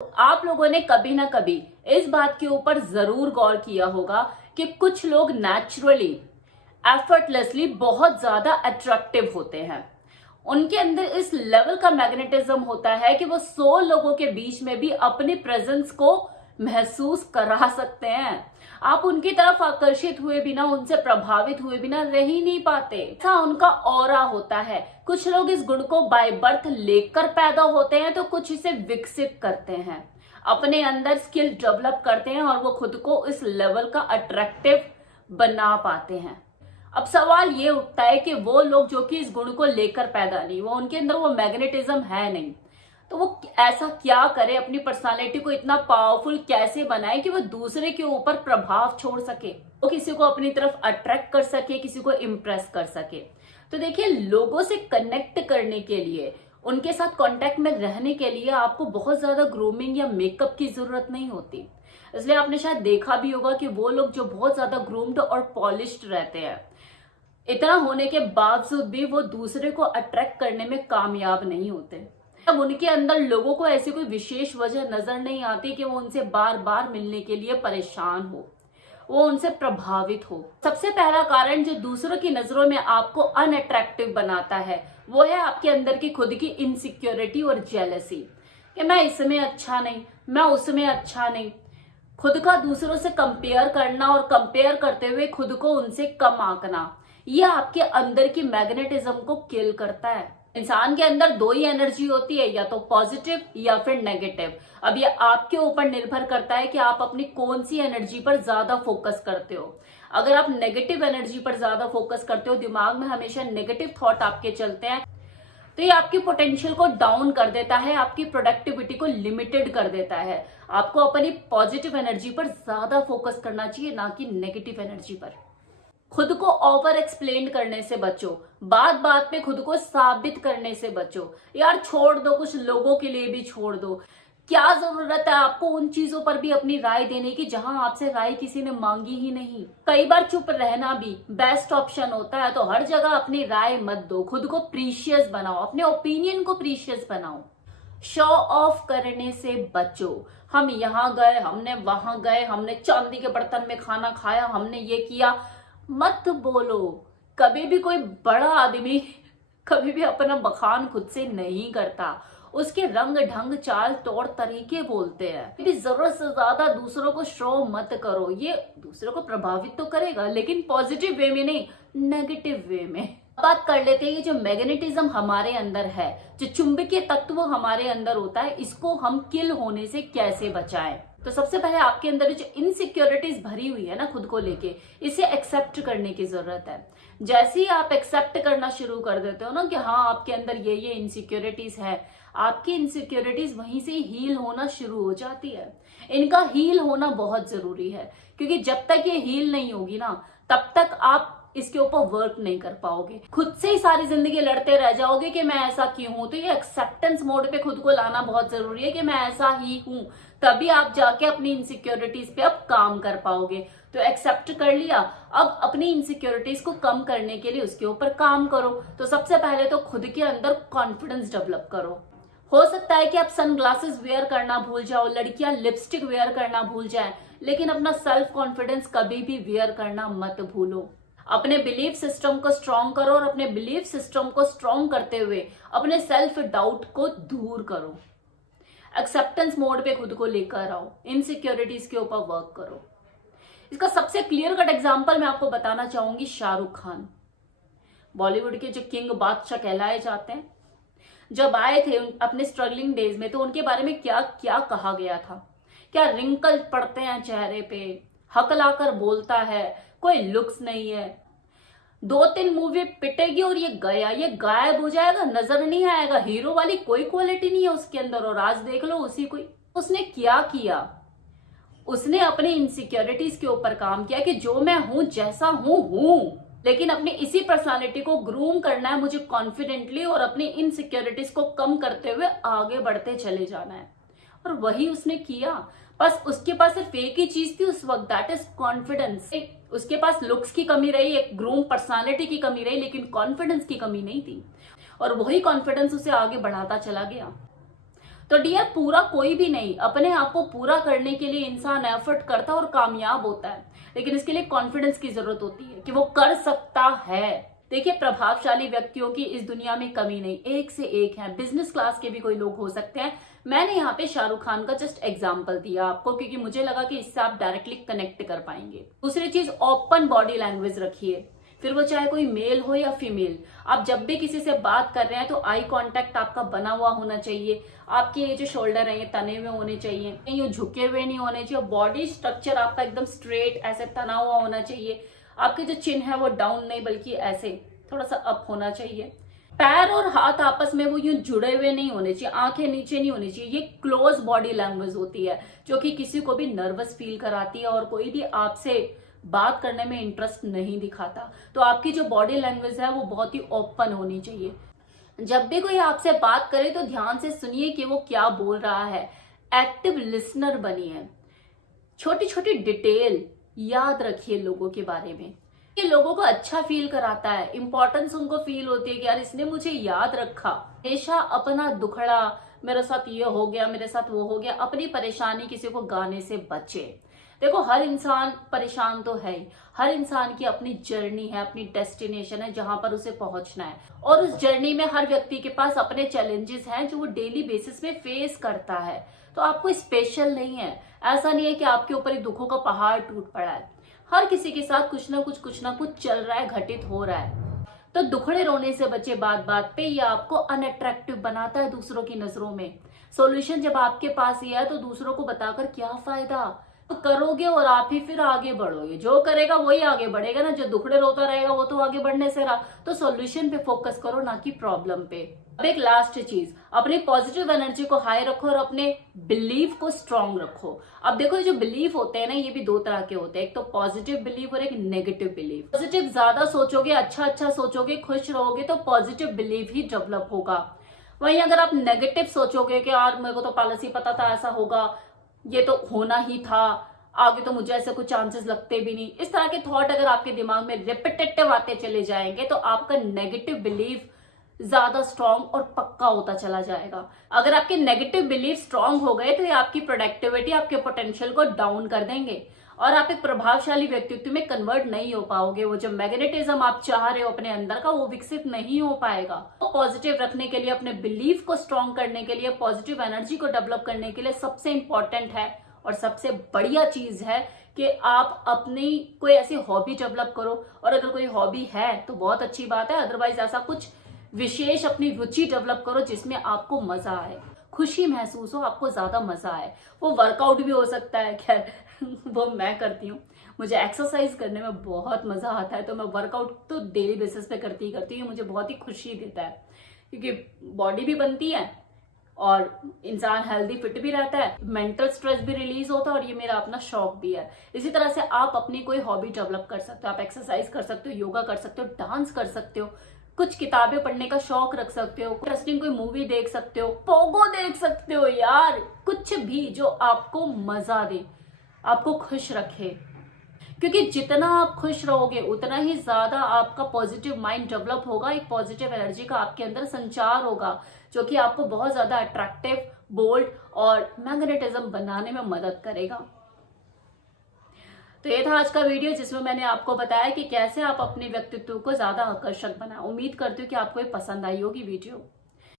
आप लोगों ने कभी ना कभी इस बात के ऊपर जरूर गौर किया होगा कि कुछ लोग नेचुरली एफर्टलेसली बहुत ज्यादा अट्रैक्टिव होते हैं। उनके अंदर इस लेवल का मैग्नेटिज्म होता है कि वो 100 लोगों के बीच में भी अपनी प्रेजेंस को महसूस करा सकते हैं। आप उनकी तरफ आकर्षित हुए बिना, उनसे प्रभावित हुए बिना रह ही नहीं पाते। ऐसा उनका ऑरा होता है। कुछ लोग इस गुण को बाय बर्थ लेकर पैदा होते हैं तो कुछ इसे विकसित करते हैं, अपने अंदर स्किल डेवलप करते हैं और वो खुद को इस लेवल का अट्रैक्टिव बना पाते हैं। अब सवाल ये उठता है कि वो लोग जो कि इस गुण को लेकर पैदा नहीं, वो उनके अंदर वो मैग्नेटिज्म है नहीं, तो वो ऐसा क्या करे, अपनी पर्सनालिटी को इतना पावरफुल कैसे बनाए कि वो दूसरे के ऊपर प्रभाव छोड़ सके, वो किसी को अपनी तरफ अट्रैक्ट कर सके, किसी को इम्प्रेस कर सके। तो देखिए, लोगों से कनेक्ट करने के लिए, उनके साथ कांटेक्ट में रहने के लिए आपको बहुत ज्यादा ग्रूमिंग या मेकअप की जरूरत नहीं होती। इसलिए आपने शायद देखा भी होगा कि वो लोग जो बहुत ज्यादा ग्रूम्ड और पॉलिश्ड रहते हैं, इतना होने के बावजूद भी वो दूसरे को अट्रैक्ट करने में कामयाब नहीं होते। अब उनके अंदर लोगों को ऐसी कोई विशेष वजह नजर नहीं आती कि वो उनसे बार बार मिलने के लिए परेशान हो, वो उनसे प्रभावित हो। सबसे पहला कारण जो दूसरों की नजरों में आपको अनअट्रैक्टिव बनाता है वो है आपके अंदर की खुद की इनसिक्योरिटी और जेलसी कि मैं इसमें अच्छा नहीं, मैं उसमें अच्छा नहीं। खुद का दूसरों से कंपेयर करना और कंपेयर करते हुए खुद को उनसे कम आंकना, यह आपके अंदर की मैग्नेटिज्म को किल करता है। इंसान के अंदर दो ही एनर्जी होती है, या तो पॉजिटिव या फिर नेगेटिव। अब ये आपके ऊपर निर्भर करता है कि आप अपनी कौन सी एनर्जी पर ज्यादा फोकस करते हो। अगर आप नेगेटिव एनर्जी पर ज्यादा फोकस करते हो, दिमाग में हमेशा नेगेटिव थॉट आपके चलते हैं, तो ये आपकी पोटेंशियल को डाउन कर देता है, आपकी प्रोडक्टिविटी को लिमिटेड कर देता है। आपको अपनी पॉजिटिव एनर्जी पर ज्यादा फोकस करना चाहिए, ना कि नेगेटिव एनर्जी पर। खुद को ओवर एक्सप्लेन करने से बचो, बात बात पे खुद को साबित करने से बचो। यार छोड़ दो, कुछ लोगों के लिए भी छोड़ दो। क्या जरूरत है आपको उन चीजों पर भी अपनी राय देने की जहां आपसे राय किसी ने मांगी ही नहीं। कई बार चुप रहना भी बेस्ट ऑप्शन होता है। तो हर जगह अपनी राय मत दो, खुद को प्रीशियस बनाओ, अपने ओपिनियन को प्रीशियस बनाओ। शो ऑफ करने से बचो। हम यहाँ गए, हमने वहां गए, हमने चांदी के बर्तन में खाना खाया, हमने ये किया, मत बोलो। कभी भी कोई बड़ा आदमी कभी भी अपना बखान खुद से नहीं करता। उसके रंग ढंग चाल तौर तरीके बोलते हैं। भी जरूरत से ज्यादा दूसरों को शो मत करो। ये दूसरों को प्रभावित तो करेगा, लेकिन पॉजिटिव वे में नहीं, नेगेटिव वे में। बात कर लेते हैं, ये जो मैग्नेटिज्म हमारे अंदर है, जो चुंबकीय तत्व हमारे अंदर होता है, इसको हम किल होने से कैसे बचाएं। तो सबसे पहले आपके अंदर जो इनसिक्योरिटीज भरी हुई है ना खुद को लेके, इसे एक्सेप्ट करने की जरूरत है। जैसे ही आप एक्सेप्ट करना शुरू कर देते हो ना कि हाँ आपके अंदर ये इनसिक्योरिटीज है, आपकी इनसिक्योरिटीज वहीं से हील होना शुरू हो जाती है। इनका हील होना बहुत जरूरी है, क्योंकि जब तक ये हील नहीं होगी ना, तब तक आप इसके ऊपर वर्क नहीं कर पाओगे। खुद से ही सारी जिंदगी लड़ते रह जाओगे कि मैं ऐसा क्यों हूं। तो ये एक्सेप्टेंस मोड पे खुद को लाना बहुत जरूरी है कि मैं ऐसा ही हूं, तभी आप जाके अपनी इनसिक्योरिटीज पे अब काम कर पाओगे। तो एक्सेप्ट कर लिया, अब अपनी इनसिक्योरिटीज को कम करने के लिए उसके ऊपर काम करो। तो सबसे पहले तो खुद के अंदर कॉन्फिडेंस डेवलप करो। हो सकता है कि आप सनग्लासेस वेयर करना भूल जाओ, लड़कियां लिपस्टिक वेयर करना भूल जाएं, लेकिन अपना सेल्फ कॉन्फिडेंस कभी भी वेयर करना मत भूलो। अपने बिलीफ सिस्टम को स्ट्रॉन्ग करो और अपने बिलीफ सिस्टम को स्ट्रॉन्ग करते हुए अपने सेल्फ डाउट को दूर करो। एक्सेप्टेंस मोड पे खुद को लेकर आओ, इनसिक्योरिटीज के ऊपर वर्क करो। इसका सबसे क्लियर कट एग्जांपल मैं आपको बताना चाहूंगी, शाहरुख खान। बॉलीवुड के जो किंग बादशाह कहलाए जाते हैं, जब आए थे अपने स्ट्रगलिंग डेज में, तो उनके बारे में क्या क्या कहा गया था। क्या रिंकल पड़ते हैं चेहरे पे, हकलाकर बोलता है, कोई लुक्स नहीं है, 2-3 मूवी पिटेगी और ये गया, ये गायब हो जाएगा, नजर नहीं आएगा, हीरो वाली कोई क्वालिटी नहीं है उसके अंदर। और आज देख लो उसी को, उसने क्या किया, उसने अपनी इनसिक्योरिटीज के ऊपर काम किया कि जो मैं हूं, जैसा हूं, लेकिन अपनी इसी पर्सनालिटी को ग्रूम करना है मुझे कॉन्फिडेंटली, और अपनी इनसिक्योरिटीज को कम करते हुए आगे बढ़ते चले जाना है। और वही उसने किया। बस उसके पास सिर्फ एक ही चीज थी उस वक्त, दैट इज कॉन्फिडेंस। उसके पास लुक्स की कमी रही, एक ग्रूम पर्सनालिटी की कमी रही, लेकिन कॉन्फिडेंस की कमी नहीं थी। और वही कॉन्फिडेंस उसे आगे बढ़ाता चला गया। तो डियर, पूरा कोई भी नहीं, अपने आप को पूरा करने के लिए इंसान एफर्ट करता है और कामयाब होता है, लेकिन इसके लिए कॉन्फिडेंस की जरूरत होती है कि वो कर सकता है। देखिए, प्रभावशाली व्यक्तियों की इस दुनिया में कमी नहीं, एक से एक है। बिजनेस क्लास के भी कोई लोग हो सकते हैं। मैंने यहाँ पे शाहरुख खान का जस्ट एग्जांपल दिया आपको, क्योंकि मुझे लगा कि इससे आप डायरेक्टली कनेक्ट कर पाएंगे। दूसरी चीज, ओपन बॉडी लैंग्वेज रखिए, फिर वो चाहे कोई मेल हो या फीमेल। आप जब भी किसी से बात कर रहे हैं तो आई कांटेक्ट आपका बना हुआ होना चाहिए। आपके ये जो शोल्डर है ये तने हुए होने चाहिए, ये झुके हुए नहीं होने चाहिए। बॉडी स्ट्रक्चर आपका एकदम स्ट्रेट ऐसे तना हुआ होना चाहिए। आपके जो चिन है वो डाउन नहीं बल्कि ऐसे थोड़ा सा अप होना चाहिए। पैर और हाथ आपस में वो यूं जुड़े हुए नहीं होने चाहिए, आंखें नीचे नहीं होनी चाहिए। ये क्लोज बॉडी लैंग्वेज होती है जो कि किसी को भी नर्वस फील कराती है और कोई भी आपसे बात करने में इंटरेस्ट नहीं दिखाता। तो आपकी जो बॉडी लैंग्वेज है वो बहुत ही ओपन होनी चाहिए। जब भी कोई आपसे बात करे तो ध्यान से सुनिए कि वो क्या बोल रहा है। एक्टिव लिसनर बनिए। छोटी छोटी डिटेल याद रखिए लोगों के बारे में। ये लोगों को अच्छा फील कराता है, इंपॉर्टेंस उनको फील होती है कि यार इसने मुझे याद रखा। हमेशा अपना दुखड़ा, मेरे साथ ये हो गया, मेरे साथ वो हो गया, अपनी परेशानी किसी को गाने से बचे। देखो, हर इंसान परेशान तो है ही, हर इंसान की अपनी जर्नी है, अपनी डेस्टिनेशन है जहां पर उसे पहुंचना है। और उस जर्नी में हर व्यक्ति के पास अपने चैलेंजेस हैं जो वो डेली बेसिस पे फेस करता है। तो आपको स्पेशल नहीं है, ऐसा नहीं है कि आपके ऊपर ही दुखों का पहाड़ टूट पड़ा है। हर किसी के साथ कुछ ना कुछ चल रहा है, घटित हो रहा है। तो दुखड़े रोने से बचे बात बात पे। ये आपको अनअट्रैक्टिव बनाता है दूसरों की नजरों में। सॉल्यूशन जब आपके पास ही है तो दूसरों को बताकर क्या फायदा। तो करोगे और आप ही फिर आगे बढ़ोगे। जो करेगा वही आगे बढ़ेगा ना, जो दुखड़े रोता रहेगा वो तो आगे बढ़ने से रहा। तो सॉल्यूशन पे फोकस करो, ना कि प्रॉब्लम पे। अब एक लास्ट चीज, अपनी पॉजिटिव एनर्जी को हाई रखो और अपने बिलीफ को स्ट्रांग रखो। अब देखो, ये जो बिलीफ होते हैं ना, ये भी दो तरह के होते हैं। एक तो पॉजिटिव बिलीफ और एक नेगेटिव बिलीफ। पॉजिटिव ज्यादा सोचोगे, अच्छा सोचोगे, खुश रहोगे तो पॉजिटिव बिलीफ ही डेवलप होगा। वहीं अगर आप नेगेटिव सोचोगे कि यार मेरे को तो पहले से ही पता था ऐसा होगा, ये तो होना ही था, आगे तो मुझे ऐसे कुछ चांसेस लगते भी नहीं, इस तरह के थॉट अगर आपके दिमाग में रिपीटेटिव आते चले जाएंगे तो आपका नेगेटिव बिलीफ ज्यादा स्ट्रांग और पक्का होता चला जाएगा। अगर आपके नेगेटिव बिलीफ स्ट्रांग हो गए तो ये आपकी प्रोडक्टिविटी, आपके पोटेंशियल को डाउन कर देंगे और आप एक प्रभावशाली व्यक्तित्व में कन्वर्ट नहीं हो पाओगे। वो जो मैग्नेटिज्म आप चाह रहे हो अपने अंदर का, वो विकसित नहीं हो पाएगा। तो पॉजिटिव रखने के लिए, अपने बिलीफ को स्ट्रांग करने के लिए, पॉजिटिव एनर्जी को डेवलप करने के लिए सबसे इंपॉर्टेंट है और सबसे बढ़िया चीज है कि आप अपनी कोई ऐसी हॉबी डेवलप करो। और अगर कोई हॉबी है तो बहुत अच्छी बात है, अदरवाइज ऐसा कुछ विशेष अपनी रुचि डेवलप करो जिसमें आपको मजा आए, खुशी महसूस हो, आपको ज्यादा मजा आए। वो वर्कआउट भी हो सकता है, खैर वो मैं करती हूँ। मुझे एक्सरसाइज करने में बहुत मजा आता है, तो मैं वर्कआउट तो डेली बेसिस पे करती हूँ। मुझे बहुत ही खुशी देता है क्योंकि बॉडी भी बनती है और इंसान हेल्दी फिट भी रहता है, मेंटल स्ट्रेस भी रिलीज होता है और ये मेरा अपना शौक भी है। इसी तरह से आप अपनी कोई हॉबी डेवलप कर सकते हो। आप एक्सरसाइज कर सकते हो, योगा कर सकते हो, डांस कर सकते हो, कुछ किताबें पढ़ने का शौक रख सकते हो, इंटरेस्टिंग कोई मूवी देख सकते हो, पोगो देख सकते हो यार, कुछ भी जो आपको मजा दे, आपको खुश रखे। क्योंकि जितना आप खुश रहोगे उतना ही ज्यादा आपका पॉजिटिव माइंड डेवलप होगा, एक पॉजिटिव एनर्जी का आपके अंदर संचार होगा जो कि आपको बहुत ज्यादा अट्रैक्टिव, बोल्ड और मैग्नेटिज्म बनाने में मदद करेगा। तो ये था आज का वीडियो जिसमें मैंने आपको बताया कि कैसे आप अपने व्यक्तित्व को ज्यादा आकर्षक बनाएं। उम्मीद करती हूँ कि आपको ये पसंद आई होगी वीडियो।